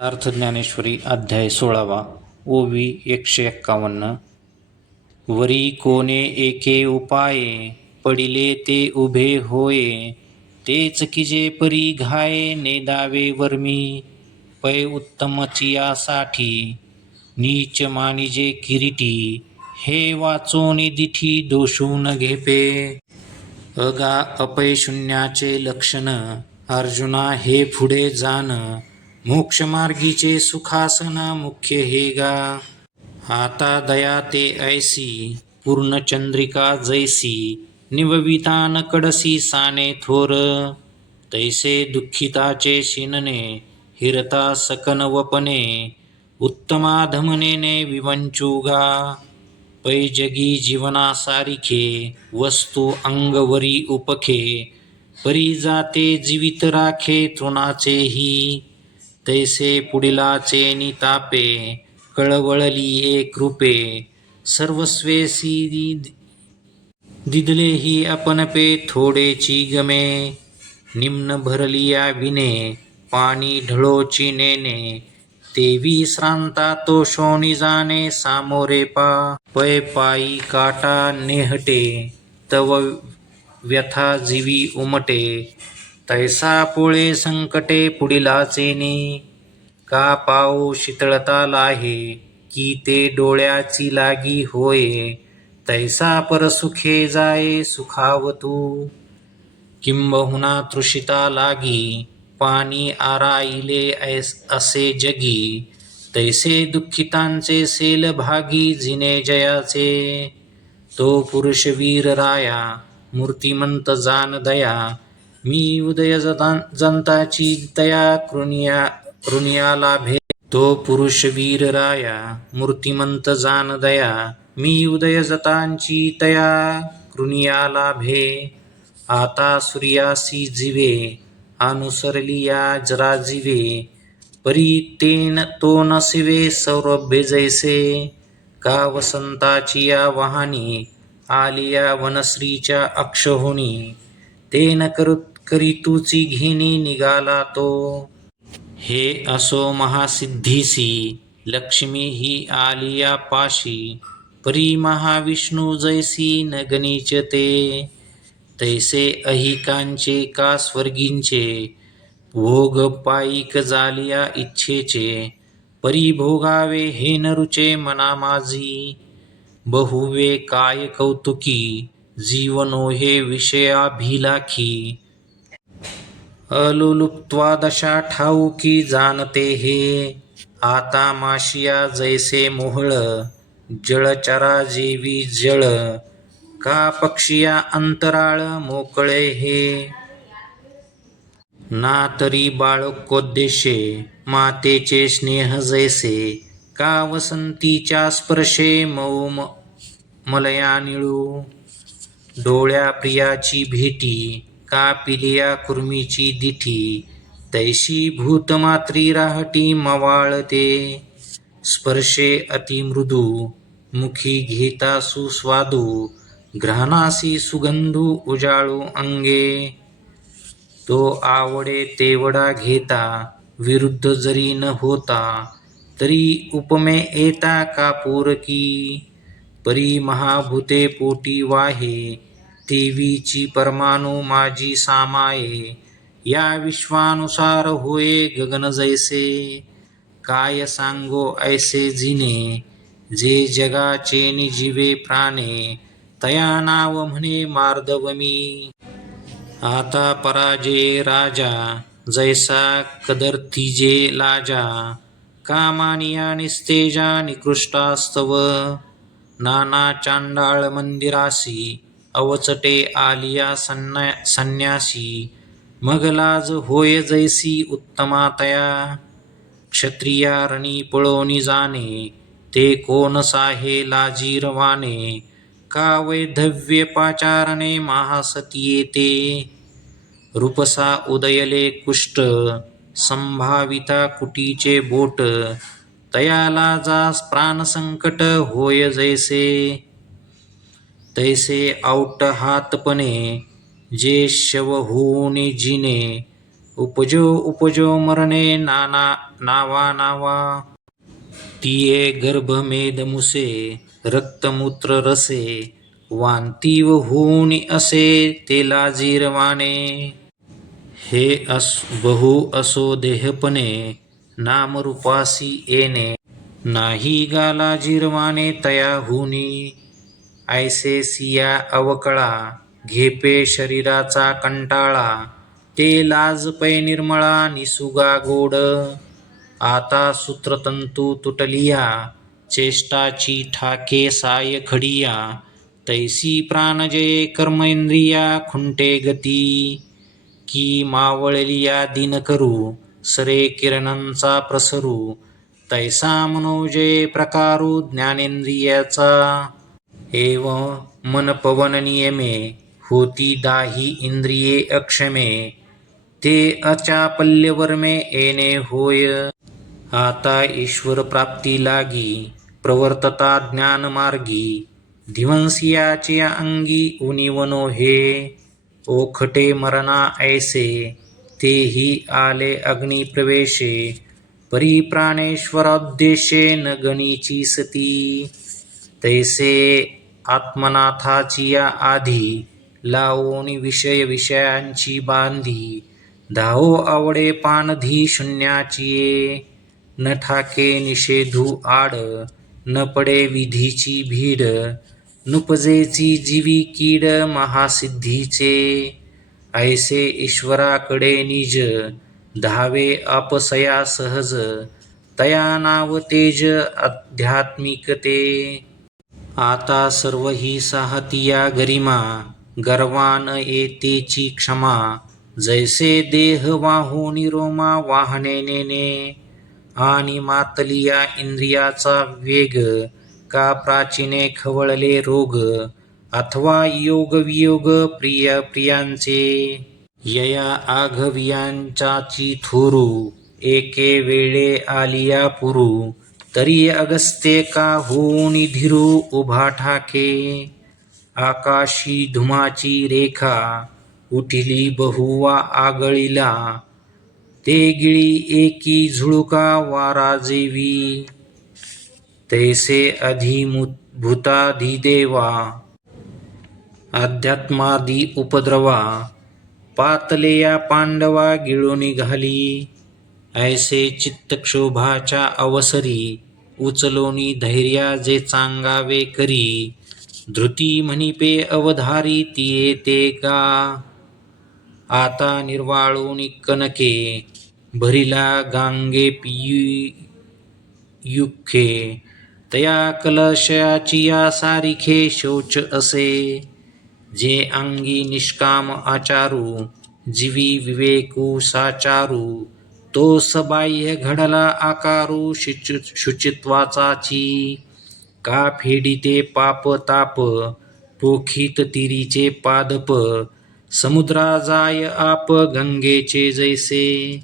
अर्थ ज्ञानेश्वरी अध्याय सोळावा ओवी एकशे एक्कावन्न. वरी कोणे एके उपाये पडिले ते उभे होये. तेच किजे परी घाये नेदावे वर्मी. पै उत्तमची यासाठी नीच मानिजे किरीटी. हे वाचोनी दिठी दोषून घेपे. अगा अपय शून्याचे लक्षण अर्जुना हे पुढे जाण. मोक्षमार्गीचे सुखासन मुख्य हे गा. आता दया ते ऐसी पूर्णचंद्रिका जैसी निववितान कडसी साने थोर. तैसे दुःखिताचे शिनने हिरता सकन वपने उत्तमाधमनेने विवंचुगा पै जगी जीवना सारिखे वस्तू अंगवरी उपखे परी जाते जीवित राखे तृणाचेही तैसे पुढिलाचे नितापे कळवळली कृपे सर्वस्वेसी दिदलेही आपणपे थोडेची गमे निम्न भरलिया विने पाणी ढळोची नेने देवी श्रांता तो शोणी जाणे सामोरे पा पै पायी काटा नेहटे तव व्यथा जीवी उमटे तैसा पोळे संकटे पुढिलाचेनी का पाऊ शीतळता लाहे की ते डोळ्याची लागी होये. तैसा परसुखे जाये सुखावतू. किंबहुना तृषिता लागी पाणी आराईले ऐस असे जगी. तैसे दुःखितांचे सेल भागी जिने जयाचे. तो पुरुष वीर राया मूर्तिमंत जान दया. मी उदय जनताची दया कृनिया कृनिया लाभे तो पुरुष वीर राया मूर्तिमंत जान दया. मी उदय जतांची तया कृणिया लाभे आता सूर्यासी जिवे अनुसरलिया जरा जिवे परी तेन तो नसिवे सौरभ्य जैसे. का वसंताची या वाहनी आलिया वनश्रीच्या अक्षहोनी. तेन करू करीतूची घेणे निघाला तो हे असो महासिद्धीसी लक्ष्मी ही आलिया पाशी परी महाविष्णू जैसी न गणिचते तैसे अहिकांचे का स्वर्गींचे भोग पायिक जालिया इच्छेचे परी भोगावे हे नरुचे मना माझी बहुवे काय कौतुकी जीवनो हे विषयाभिलाखी। अलुलुप्त्वा दशा ठाऊकी जाणते हे? आता माशिया जैसे मोहळ जळचरा जीवी जळ. का पक्षिया अंतराळ मोकळे हे? ना तरी बाळकोद्देशे मातेचे स्नेह जैसे. का वसंतीच्या स्पर्शे मऊ मलया निळू? डोळ्या प्रियाची भेटी का पिलिया कुर्मीची दिठी? तैशी भूतमात्री राहटी मवाळते. स्पर्शे अतिमृदू मुखी घेता सुस्वादू ग्रहणासी सुगंधू उजाळू अंगे. तो आवडे तेवढा घेता विरुद्ध जरी न होता तरी उपमे येता का पोरकी? परी महाभूते पोटी वाहे देवीची परमाणु माझी सामाये. या विश्वानुसार होये गगन जैसे. काय सांगो ऐसे जिने जे जगाचे निजीवे प्राणे. तया नाव म्हणे मार्दवमी आता पराजय राजा जैसा कदर्तिजे लाजा. कामानिया निस्तेजा निकृष्टास्तव. नाना चांडाळ मंदिरासी अवचटे आलिया सन्या संन्यासी मग लाज होय जैसी उत्तमातया। क्षत्रिया रणी पळोनी जाणे ते कोण साहे लाजीरवाने का वैधव्य पाचारणे महासती ते रूपसा उदयले कुष्ट संभाविता कुटीचे बोट तयाला जास प्राणसंकट होय जैसे। तैसे औट हातपणे जे शव होऊनी जिने उपजो उपजो मरणे नाना नावा नावा। तिये गर्भमेद मुसे रक्तमूत्र रसे वांती व असे तेला जीरवाने हे अस बहु असो देहपणे नामरूपासी येणे नाही गाला जिरवाने तया हुनी। ऐसे सिया अवकळा घेपे शरीराचा कंटाळा ते लाज पै निर्मळा निसुगा गोड. आता सूत्रतंतू तुटलिया चेष्टाची ठाके साय खडिया तैसी प्राणजये कर्मेंद्रिया खुंटे गती. की मावळलिया दिन करू सरे किरणांचा प्रसरू तैसा मनोजय प्रकारू ज्ञानेंद्रियाचा. एव मन पवन नियमे होती दाही इंद्रिये अक्षमे ते अचापल्यवर्मे येणे होय। आता ईश्वर प्राप्ती लागी प्रवर्तता ज्ञान मार्गी अंगी उनिवनो हे। ओखटे मरणा ऐसे तेही आले अग्नी प्रवेशे परी प्राणेश्वरोद्देशे न गणीची सती। तैसे आत्मनाथाची या आधी लावोनी विषय विषयांची बांधी. धावो आवडे पानधी शून्याची न ठाके निषेधू आड न पडे विधीची भीड. नुपजेची जीवी कीड महासिद्धीचे. ऐसे ईश्वराकडे निज धावे अपसया सहज. तया नाव तेज आध्यात्मिकते. आता सर्व ही साहतिया गरिमा गर्वान येतेची क्षमा. जैसे देह वाहून रोमा वाहने नेणे आणि मातलिया इंद्रियाचा वेग का प्राचीने खवळले रोग अथवा योग वियोग प्रिय प्रियांचे. यया आघवियांचाची थोरू एके वेळे आलिया पुरू तरी अगस्ते का होऊन धीरू उभा ठाके? आकाशी धुमाची रेखा उठिली बहुवा आगळीला. ते गिळी एकी झुळुका वाराजेवी तैसे अधिभूताधिदेवा अध्यात्मादी उपद्रवा. पातलेया पांडवा गिळून घाली. ऐसे चित्तक्षोभाच्या अवसरी उचलोनी धैर्या जे चांगावे करी धृती म्हणिपे अवधारी ती ते का? आता निर्वाळोनी कनके भरिला गांगे युखे तया कलशयाची या सारिखे शौच असे जे अंगी निष्काम आचारू जीवी विवेकू साचारू तो सबाह्य घडला आकारू शुचि शुचित्वाचाची. का फेडिते पाप ताप पोखित तिरीचे पादप समुद्रा जाय आप गंगेचे जैसे.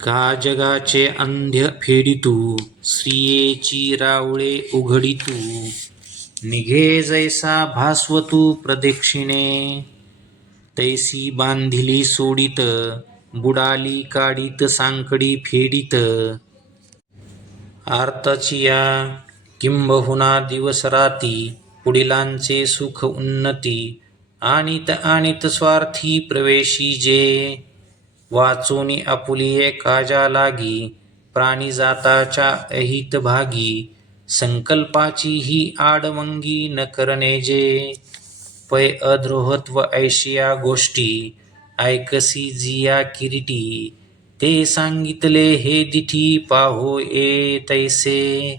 का जगाचे अंध्य फेडितू स्त्रियेची रावळे उघडितू. निघे जैसा भास्वतू प्रदक्षिणे. तैसी बांधिली सोडित बुडाली काढीत सांकडी फेडीत. या किंबहुना दिवस राती पुढिलांचे सुख उन्नती आणित आणित स्वार्थी प्रवेशी जे. वाचोनी आपुलिये काजा लागी प्राणी जाताच्या अहित भागी संकल्पाची ही आडवंगी न करणे जे. पै अद्रोहत्व ऐशिया गोष्टी ऐकसी जिया किरीटी ते सांगितले हे दिठी पाहो ए तैसे.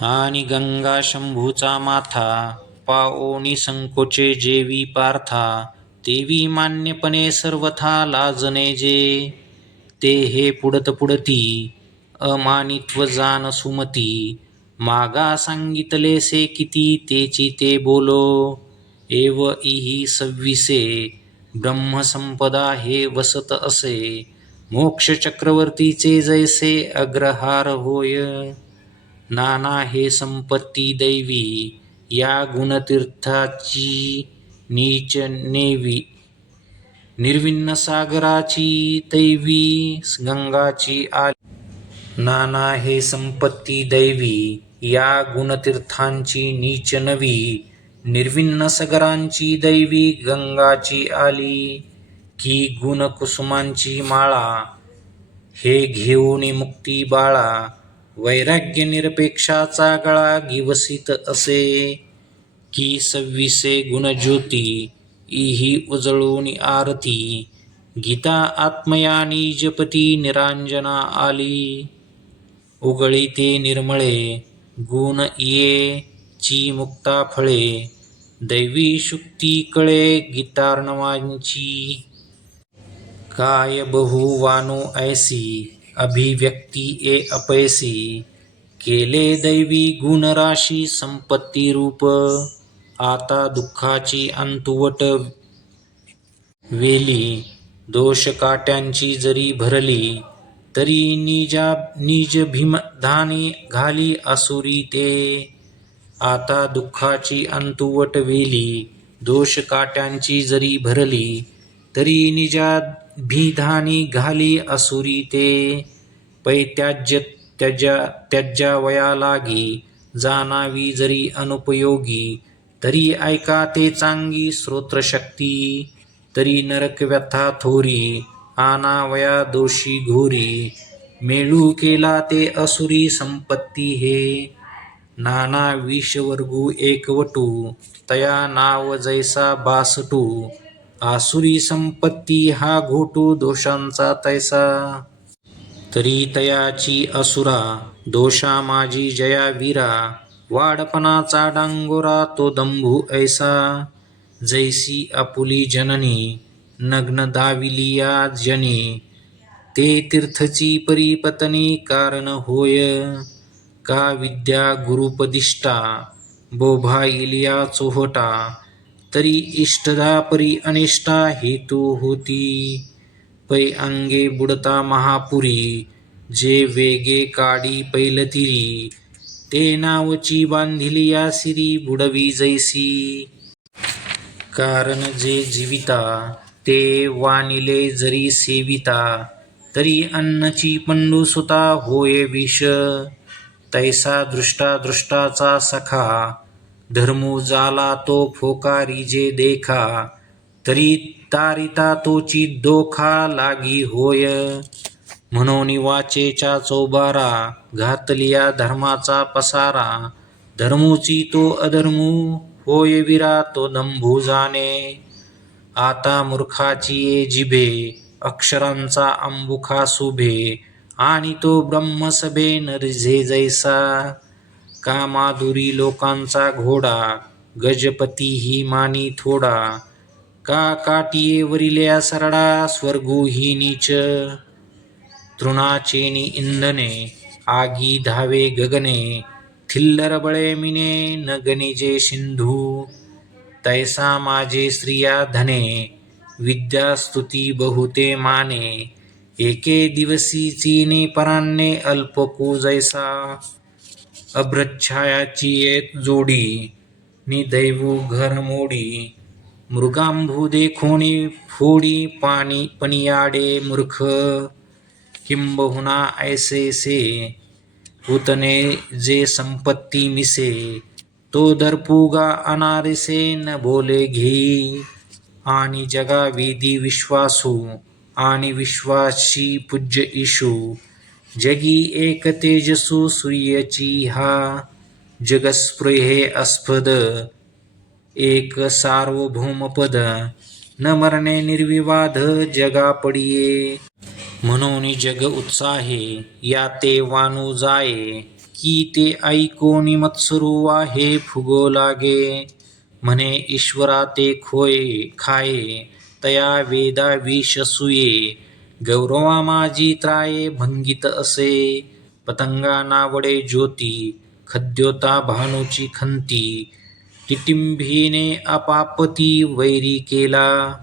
आणि गंगा शंभूचा माथा पाओनी संकोचे जेवी पार्था तेवी मान्यपणे सर्वथा लाजने जे. ते हे पुडत पुडती अमानित्व जान सुमती मागा सांगितले से किती तेची ते बोलो. एव इही सव्वीसे ब्रह्मसंपदा हे वसत असे मोक्ष चक्रवर्तीचे जैसे अग्रहार होय. नाना हे संपत्ती दैवी या गुणतीर्थाची नीच नेवी. निर्विन्न सागराची दैवी गंगाची आली. नाना हे संपत्ती दैवी या गुणतीर्थांची नीच नवी. निर्विण्ण सगरांची दैवी गंगाची आली की गुण कुसुमांची माळा. हे घेऊन मुक्ती बाळा वैराग्य निरपेक्षाचा गळा गिवसित असे की सव्वीसे गुणज्योती इही उजळून आरती. गीता आत्मयानी जपती निरांजना आली. उगळी ते निर्मळे गुण ये. ची मुक्ता फळे. दैवी शुक्ती कळे गीतार्णवांची. काय बहु वानो ऐसी अभिव्यक्ती ए अपैसी केले दैवी गुणराशी संपत्ती रूप. आता दुःखाची अंतुवट वेली. दोष काट्यांची जरी भरली तरी निजा निज भीमधानी घाली असुरी ते. आता दुःखाची अंतुवट वेली दोष काट्यांची जरी भरली तरी निजा भिधानी घाली असुरी ते. पैत्याज्य त्याज्या वया लागी जाणावी जरी अनुपयोगी तरी ऐका ते चांगी श्रोत्रशक्ती तरी नरक व्यथा थोरी आनावया दोषी घोरी मेळू केला ते असुरी संपत्ती हे. नाना विषवर्गू एकवटू तया नाव जैसा बासटू आसुरी संपत्ती हा घोटू दोषांचा तैसा. तरी तयाची असुरा दोषा माझी जया वीरा वाडपणाचा डांगोरा तो दंभू ऐसा. जैसी आपुली जननी नग्न दाविलिया जनी ते तीर्थची परिपतनी कारण होय. का विद्या गुरुपदिष्टा? बोभा इलिया चोहटा तरी इष्टदा परी अनिष्टा हेतू होती. पै अंगे बुडता महापुरी जे वेगे काडी पैलतिरी. ते नावची बांधिली या सिरी बुडवी जैसी. कारण जे जीविता ते वानिले जरी सेविता तरी अन्नची पंडुसुता होय विष. तैसा दृष्टा दृष्टाचा सखा धर्मू जाला तो फोकारी जे देखा तरी तारिता तोची दोखा लागी होय। म्हणून वाचेच्या चौबारा घातलिया धर्माचा पसारा धर्मूची तो अधर्मू होय विरा तो दंभू जाणे। आता मूर्खाची ये जिभे अक्षरांचा अंबुखा सुभे आणि तो ब्रह्मसभे नरझे जैसा. कामाधुरी लोकांचा घोडा गजपती ही मानी थोडा. का काटिये वरिल्या सरडा स्वर्गू ही नीच. तृणाचेनी इंधने आगी धावे गगने. थिल्लर बळे मिने न गणिजे सिंधू. तैसा माझे स्त्रिया धने विद्या स्तुती बहुते माने. एके दिवसी चीने परान्ने अल्पकू जैसा। अभ्रच्छायाची एक जोडी नि दैवू घर मोडी। मृगांभू देखोणी फोडी पाणी पनियाडे मूर्ख। किंबहुना ऐसे से पुतने जे संपत्ती मिसे। तो दर्पुगा अनारिसे न बोले घेई आणि जगा विश्वासू। आणि विश्वासी पूज्य इशू जगी एक तेजसू सूर्यची हा जगस्पृहे अस्पद एक सार्वभौमपद न मरणे निर्विवाद जगा पडिये. म्हणून जग उत्साहे या ते वानू जाये की ते ऐकोनी मत्सरू आहे फुगो लागे. म्हणे ईश्वरा ते खोये खाये. तया वेदा विष सुये गौरवा माझी त्राये भंगित असे पतंगा नावडे ज्योती खद्योता भानूची खंती टिटिंभीने अपापती वैरी केला.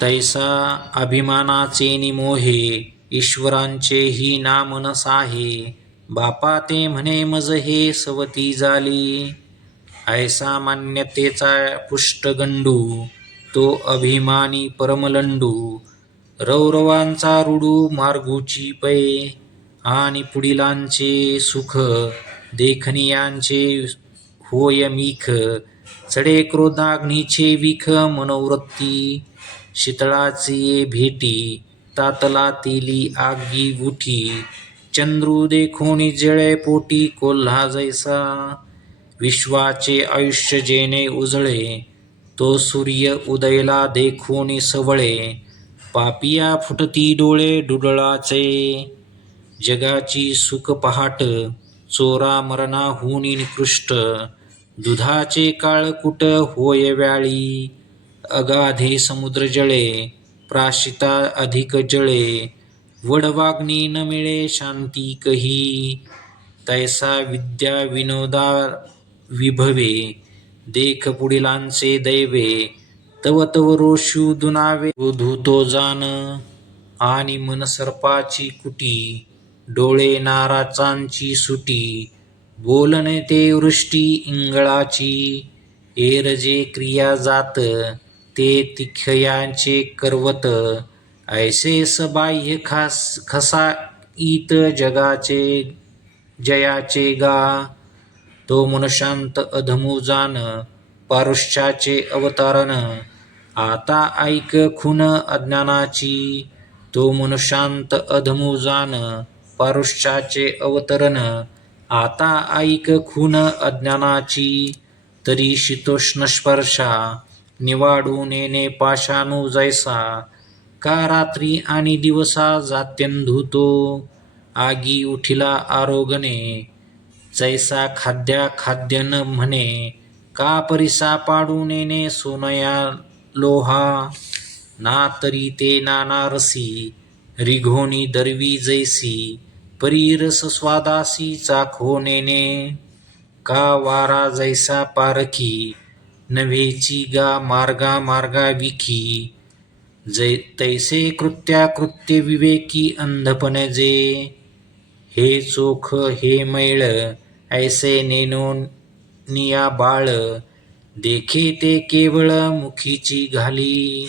तैसा अभिमानाचे निमोहे ईश्वरांचेही नाम नसाहे बापा ते म्हणे मज हे सवती झाली ऐसा मान्यतेचा पुष्टगंडू तो अभिमानी परमलंडू रौरवांचा रुडू मार्गूची पै आणि पुढिलांचे सुख देखनियांचे होय मीख चढे क्रोधाग्नीचे विख मनोवृत्ती शीतळाची भेटी तातला तेली आगी गुठी चंद्रू देखोनी जळे पोटी कोल्हा जैसा विश्वाचे आयुष्य जेणे उजळे तो सूर्य उदयला देखून सवळे पापिया फुटती डोळे डुडळाचे. जगाची सुख पहाट चोरा मरणाहुनी निकृष्ट. दुधाचे काळकुट होय व्याळी अगाधे समुद्र जळे प्राशिता अधिक जळे. वडवाग्नी न मिळे शांती कही तैसा विद्या विनोदा विभवे. देख पुढिलांचे दैवे तव तव रोषू दुनावे. धुतो जान आणि मन सर्पाची कुटी डोळे नाराचांची सुटी. बोलणे ते वृष्टी इंगळाची एरजे क्रिया जात ते तिखयांचे करवत. ऐसे सबाह्य खास खसा इत जगाचे जयाचे गा. तो मनशांत अधमुजान पारुष्याचे अवतारण. आता ऐक खून अज्ञानाची तो मनशांत अधमुजान पारुष्याचे अवतरण. आता ऐक खून अज्ञानाची तरी शीतोष्ण स्पर्शा निवाडू येणे पाशाणू जैसा. का रात्री आणि दिवसा जात्यंधुतो आगी उठिला आरोगणे. जैसा खाद्या खाद्य न म्हणे का परिसा पाडू नेने सोनया लोहा? ना तरी ते नाना रसी रिघोनी दरवी जैसी परी रस स्वादासी चाखो नेने का वारा जैसा पारखी नव्हेची गा मार्गा मार्गा विखी? जै तैसे कृत्या कृत्य विवेकी अंधपण जे हे चोख हे मैळ ऐसे नेनो निया बाळ देखे ते केवळ मुखीची घाली.